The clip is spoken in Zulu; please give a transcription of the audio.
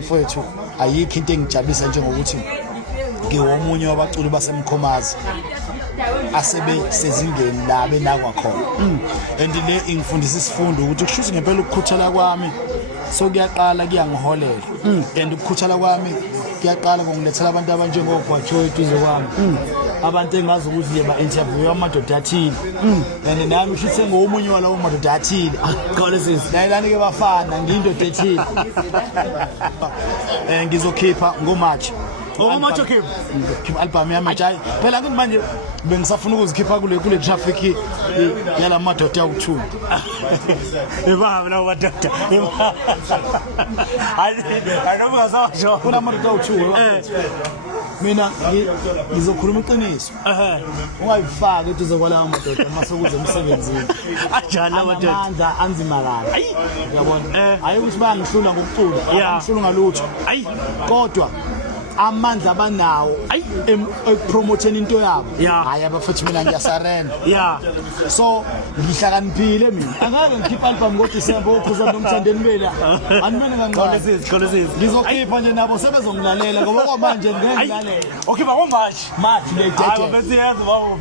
mfowethu ayikho into engijabulisa njengokuthi ngiwomunye wabaculi basemkhomazi asebe sezingeni la benakwa khona and le ingifundisa isifundo ukuthi kushuthi ngempela ukukhuthala kwami so kuyaqala kuyangiholela and ukukhuthala kwami kuyaqala ngongilethela abantu abanjengogwacho eduze kwami abantu engazi ukuthi nje ba-interview amadoda athile and nami ushithi ngomunye walawo madoda athile nayilani-ke bafana ngiyindoda ethile ngizokhipha ngoMarch ngoMarch khipha album yami nje phela ngithi manje bengisafuna ukuzikhipha kule traffic yala madoda awu2 ebaba lawo madoda ayinoba ngasasho kuna madoda awu2 mina ngizokhuluma iqiniso ungayifaki ukuthi uzokwala madoda masokuze emsebenzini ajala madoda amandla anzima kabi uyabona hayi ukuthi bayangihlula ngokucula angihlula ngalutho kodwa amandla abanawo ekupromotheni into yabo hayi abafethu mina ngiyasarenda so ngihlakaniphile mina angeke ngikhipha album ngoDisemba ophuza nomthandeni bela animene kancane ngizokhipha nje nabo sebezongilalela ngoba kwamanje ngeke ngilalela okay ba ngoMarch le date bese yazi bawo